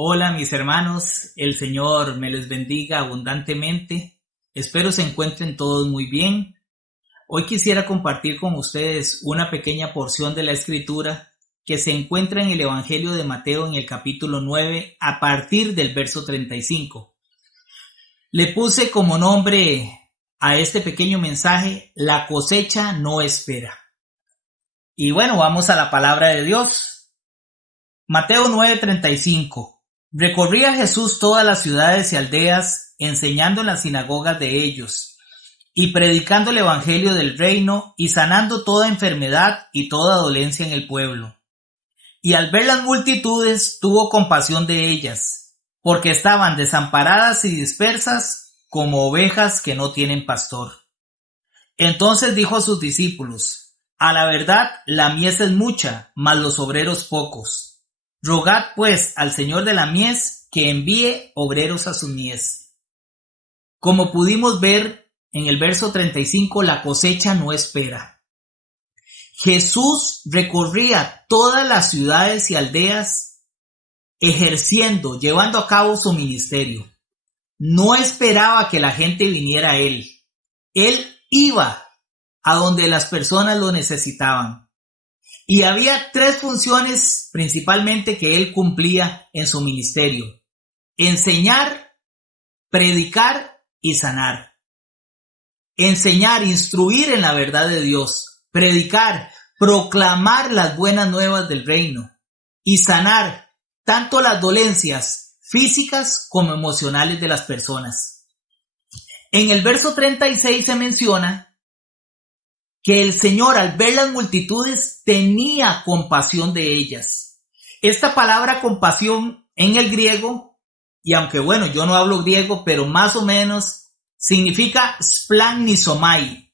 Hola mis hermanos, el Señor me les bendiga abundantemente. Espero se encuentren todos muy bien. Hoy quisiera compartir con ustedes una pequeña porción de la Escritura que se encuentra en el Evangelio de Mateo en el capítulo 9 a partir del verso 35. Le puse como nombre a este pequeño mensaje: la cosecha no espera. Y bueno, vamos a la palabra de Dios. Mateo 9:35. Recorría Jesús todas las ciudades y aldeas, enseñando en las sinagogas de ellos, y predicando el evangelio del reino, y sanando toda enfermedad y toda dolencia en el pueblo. Y al ver las multitudes, tuvo compasión de ellas, porque estaban desamparadas y dispersas, como ovejas que no tienen pastor. Entonces dijo a sus discípulos: a la verdad, la mies es mucha, mas los obreros pocos. Rogad pues al Señor de la mies que envíe obreros a su mies. Como pudimos ver en el verso 35, la cosecha no espera. Jesús recorría todas las ciudades y aldeas ejerciendo, llevando a cabo su ministerio. No esperaba que la gente viniera a él. Él iba a donde las personas lo necesitaban. Y había tres funciones principalmente que él cumplía en su ministerio: enseñar, predicar y sanar. Enseñar, instruir en la verdad de Dios; predicar, proclamar las buenas nuevas del reino; y sanar tanto las dolencias físicas como emocionales de las personas. En el verso 36 se menciona que el Señor, al ver las multitudes, tenía compasión de ellas. Esta palabra compasión en el griego, y aunque bueno, yo no hablo griego, pero más o menos significa splagnisomai,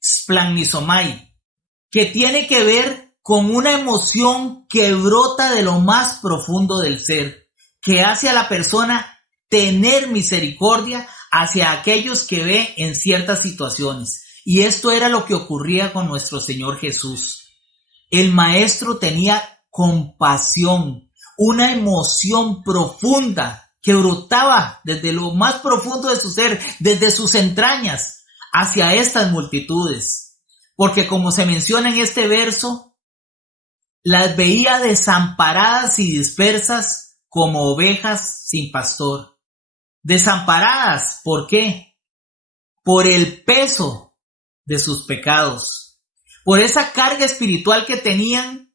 que tiene que ver con una emoción que brota de lo más profundo del ser, que hace a la persona tener misericordia hacia aquellos que ve en ciertas situaciones. Y esto era lo que ocurría con nuestro Señor Jesús. El Maestro tenía compasión, una emoción profunda que brotaba desde lo más profundo de su ser, desde sus entrañas, hacia estas multitudes. Porque como se menciona en este verso, las veía desamparadas y dispersas como ovejas sin pastor. Desamparadas, ¿por qué? Por el peso de sus pecados, por esa carga espiritual que tenían,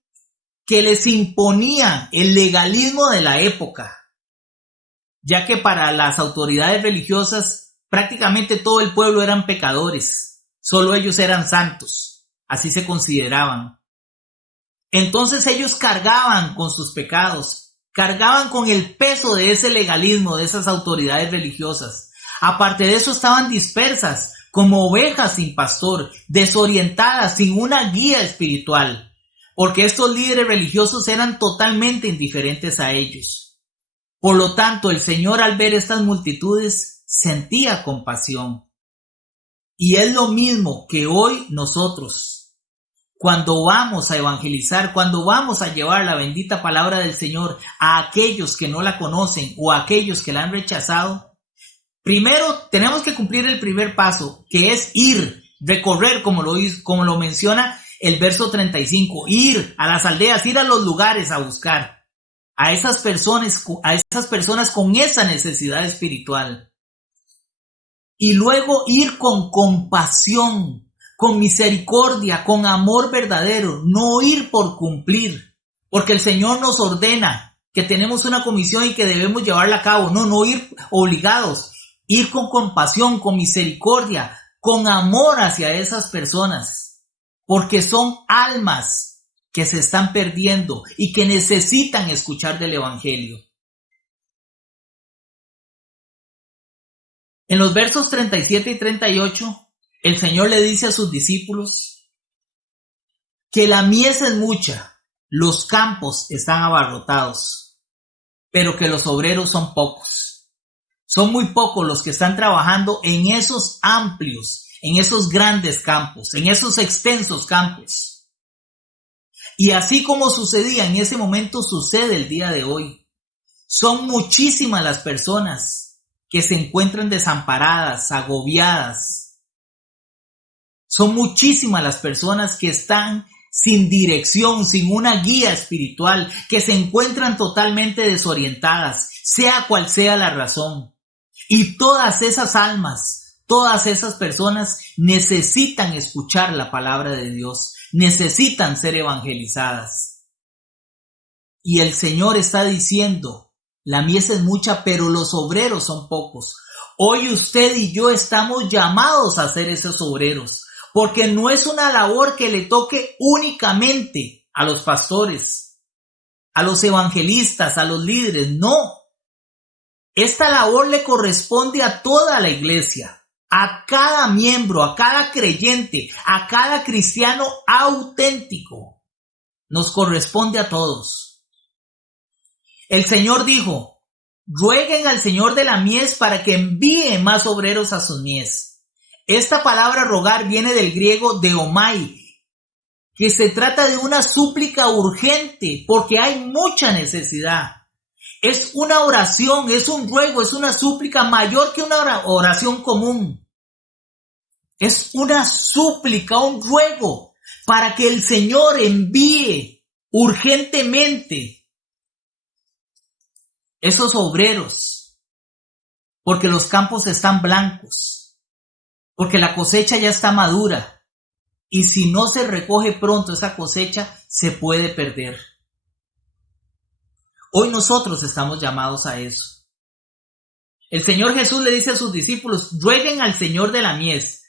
que les imponía el legalismo de la época, ya que para las autoridades religiosas prácticamente todo el pueblo eran pecadores, solo ellos eran santos, así se consideraban. Entonces ellos cargaban con sus pecados, cargaban con el peso de ese legalismo de esas autoridades religiosas. Aparte de eso, estaban dispersas como ovejas sin pastor, desorientadas, sin una guía espiritual, porque estos líderes religiosos eran totalmente indiferentes a ellos. Por lo tanto, el Señor, al ver estas multitudes, sentía compasión. Y es lo mismo que hoy nosotros, cuando vamos a evangelizar, cuando vamos a llevar la bendita palabra del Señor a aquellos que no la conocen o a aquellos que la han rechazado, primero tenemos que cumplir el primer paso, que es ir, recorrer, como lo menciona el verso 35, ir a las aldeas, ir a los lugares a buscar a esas personas con esa necesidad espiritual. Y luego ir con compasión, con misericordia, con amor verdadero, no ir por cumplir, porque el Señor nos ordena que tenemos una comisión y que debemos llevarla a cabo, no ir obligados. Ir con compasión, con misericordia, con amor hacia esas personas, porque son almas que se están perdiendo y que necesitan escuchar del evangelio. En los versos 37 y 38, el Señor le dice a sus discípulos que la mies es mucha, los campos están abarrotados, pero que los obreros son pocos. Son muy pocos los que están trabajando en esos amplios, en esos grandes campos, en esos extensos campos. Y así como sucedía en ese momento, sucede el día de hoy. Son muchísimas las personas que se encuentran desamparadas, agobiadas. Son muchísimas las personas que están sin dirección, sin una guía espiritual, que se encuentran totalmente desorientadas, sea cual sea la razón. Y todas esas almas, todas esas personas necesitan escuchar la palabra de Dios, necesitan ser evangelizadas. Y el Señor está diciendo, la mies es mucha, pero los obreros son pocos. Hoy usted y yo estamos llamados a ser esos obreros, porque no es una labor que le toque únicamente a los pastores, a los evangelistas, a los líderes, no. Esta labor le corresponde a toda la iglesia, a cada miembro, a cada creyente, a cada cristiano auténtico. Nos corresponde a todos. El Señor dijo, rueguen al Señor de la mies para que envíe más obreros a sus mies. Esta palabra rogar viene del griego deomai, que se trata de una súplica urgente porque hay mucha necesidad. Es una oración, es un ruego, es una súplica mayor que una oración común. Es una súplica, un ruego para que el Señor envíe urgentemente esos obreros, porque los campos están blancos. Porque la cosecha ya está madura y si no se recoge pronto esa cosecha, se puede perder. Hoy nosotros estamos llamados a eso. El Señor Jesús le dice a sus discípulos, rueguen al Señor de la mies,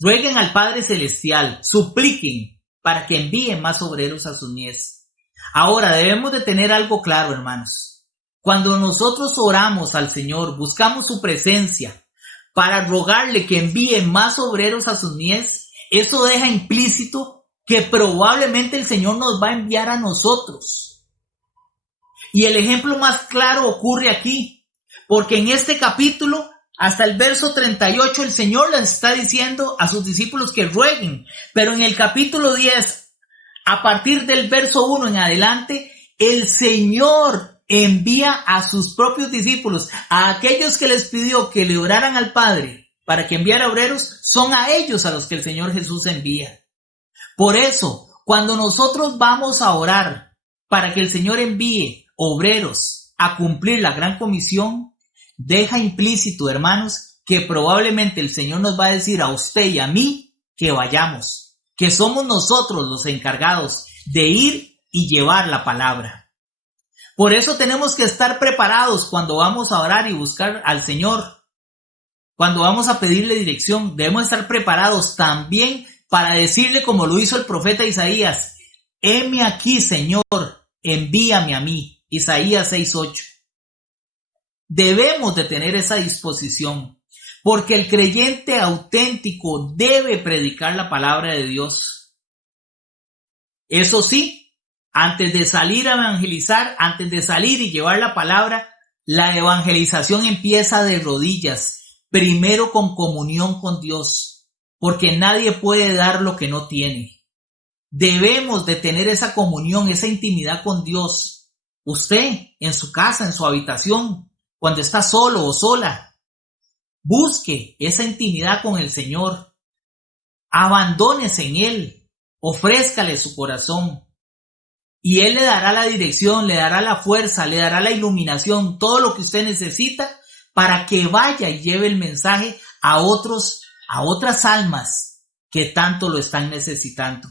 rueguen al Padre Celestial, supliquen para que envíe más obreros a sus mies. Ahora debemos de tener algo claro, hermanos. Cuando nosotros oramos al Señor, buscamos su presencia, para rogarle que envíe más obreros a sus mies, eso deja implícito que probablemente el Señor nos va a enviar a nosotros. Y el ejemplo más claro ocurre aquí, porque en este capítulo, hasta el verso 38, el Señor les está diciendo a sus discípulos que rueguen, pero en el capítulo 10, a partir del verso 1 en adelante, el Señor envía a sus propios discípulos, a aquellos que les pidió que le oraran al Padre para que enviara obreros, son a ellos a los que el Señor Jesús envía. Por eso, cuando nosotros vamos a orar para que el Señor envíe obreros a cumplir la gran comisión, deja implícito, hermanos, que probablemente el Señor nos va a decir a usted y a mí que vayamos, que somos nosotros los encargados de ir y llevar la palabra. Por eso tenemos que estar preparados cuando vamos a orar y buscar al Señor. Cuando vamos a pedirle dirección, debemos estar preparados también para decirle como lo hizo el profeta Isaías, heme aquí, Señor, envíame a mí. Isaías 6:8. Debemos de tener esa disposición, porque el creyente auténtico debe predicar la palabra de Dios. Eso sí, antes de salir a evangelizar, antes de salir y llevar la palabra, la evangelización empieza de rodillas, primero con comunión con Dios, porque nadie puede dar lo que no tiene. Debemos de tener esa comunión, esa intimidad con Dios. Usted, en su casa, en su habitación, cuando está solo o sola, busque esa intimidad con el Señor. Abandónese en Él, ofrézcale su corazón. Y Él le dará la dirección, le dará la fuerza, le dará la iluminación, todo lo que usted necesita para que vaya y lleve el mensaje a otras almas que tanto lo están necesitando.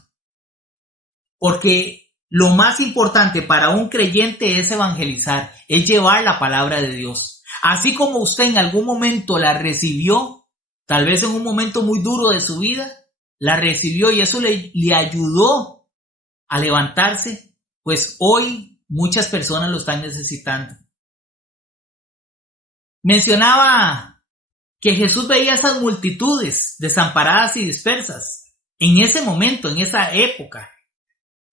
Porque lo más importante para un creyente es evangelizar, es llevar la palabra de Dios. Así como usted en algún momento la recibió, tal vez en un momento muy duro de su vida, la recibió y eso le ayudó a levantarse. Pues hoy muchas personas lo están necesitando. Mencionaba que Jesús veía esas multitudes desamparadas y dispersas en ese momento, en esa época.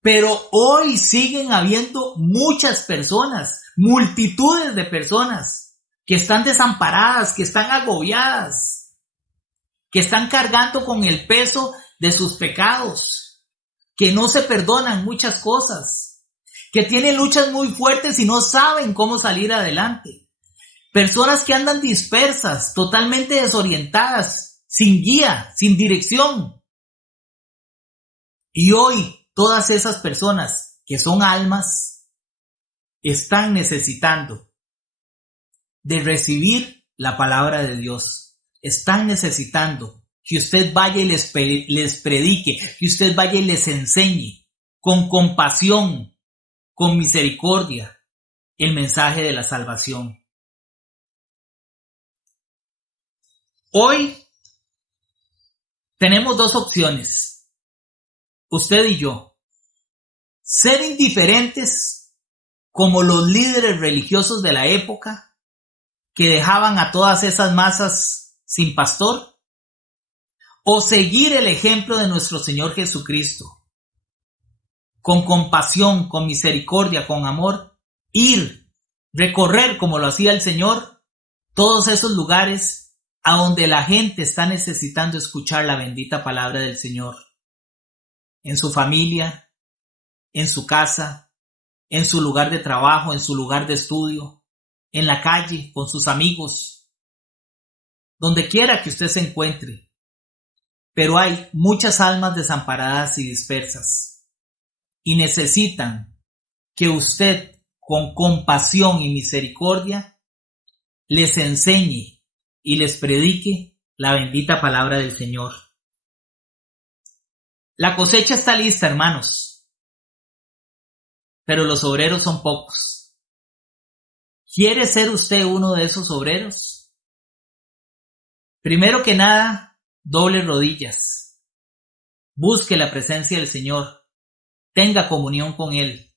Pero hoy siguen habiendo muchas personas, multitudes de personas que están desamparadas, que están agobiadas, que están cargando con el peso de sus pecados, que no se perdonan muchas cosas, que tienen luchas muy fuertes y no saben cómo salir adelante. Personas que andan dispersas, totalmente desorientadas, sin guía, sin dirección. Y hoy todas esas personas que son almas están necesitando de recibir la palabra de Dios. Están necesitando que usted vaya y les predique, que usted vaya y les enseñe con compasión, con misericordia, el mensaje de la salvación. Hoy tenemos dos opciones, usted y yo: ser indiferentes como los líderes religiosos de la época que dejaban a todas esas masas sin pastor, o seguir el ejemplo de nuestro Señor Jesucristo, con compasión, con misericordia, con amor, recorrer como lo hacía el Señor, todos esos lugares a donde la gente está necesitando escuchar la bendita palabra del Señor, en su familia, en su casa, en su lugar de trabajo, en su lugar de estudio, en la calle, con sus amigos, donde quiera que usted se encuentre. Pero hay muchas almas desamparadas y dispersas y necesitan que usted, con compasión y misericordia, les enseñe y les predique la bendita palabra del Señor. La cosecha está lista, hermanos, pero los obreros son pocos. ¿Quiere ser usted uno de esos obreros? Primero que nada, doble rodillas. Busque la presencia del Señor. Tenga comunión con Él.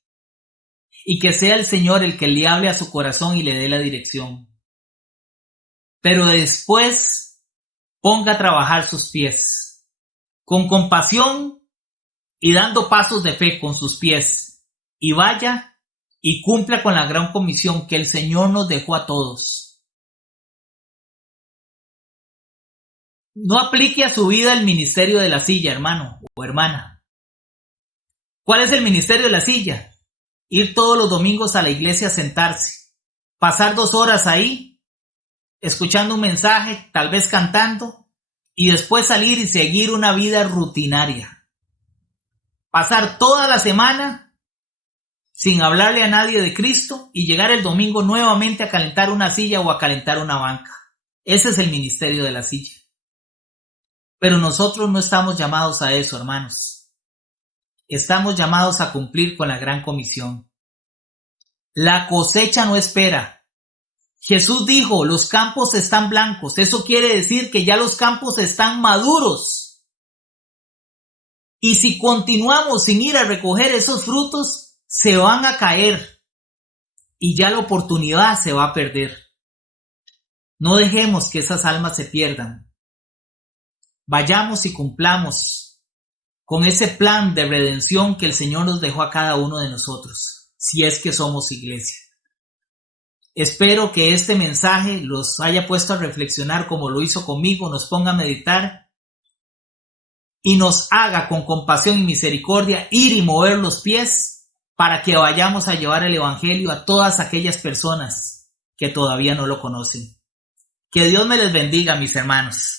Y que sea el Señor el que le hable a su corazón y le dé la dirección. Pero después, ponga a trabajar sus pies. Con compasión y dando pasos de fe con sus pies. Y vaya y cumpla con la gran comisión que el Señor nos dejó a todos. No aplique a su vida el ministerio de la silla, hermano o hermana. ¿Cuál es el ministerio de la silla? Ir todos los domingos a la iglesia a sentarse, pasar 2 horas ahí, escuchando un mensaje, tal vez cantando, y después salir y seguir una vida rutinaria. Pasar toda la semana sin hablarle a nadie de Cristo y llegar el domingo nuevamente a calentar una silla o a calentar una banca. Ese es el ministerio de la silla. Pero nosotros no estamos llamados a eso, hermanos. Estamos llamados a cumplir con la gran comisión. La cosecha no espera. Jesús dijo, los campos están blancos. Eso quiere decir que ya los campos están maduros. Y si continuamos sin ir a recoger esos frutos, se van a caer. Y ya la oportunidad se va a perder. No dejemos que esas almas se pierdan. Vayamos y cumplamos con ese plan de redención que el Señor nos dejó a cada uno de nosotros, si es que somos iglesia. Espero que este mensaje los haya puesto a reflexionar como lo hizo conmigo, nos ponga a meditar y nos haga con compasión y misericordia ir y mover los pies para que vayamos a llevar el evangelio a todas aquellas personas que todavía no lo conocen. Que Dios me les bendiga, mis hermanos.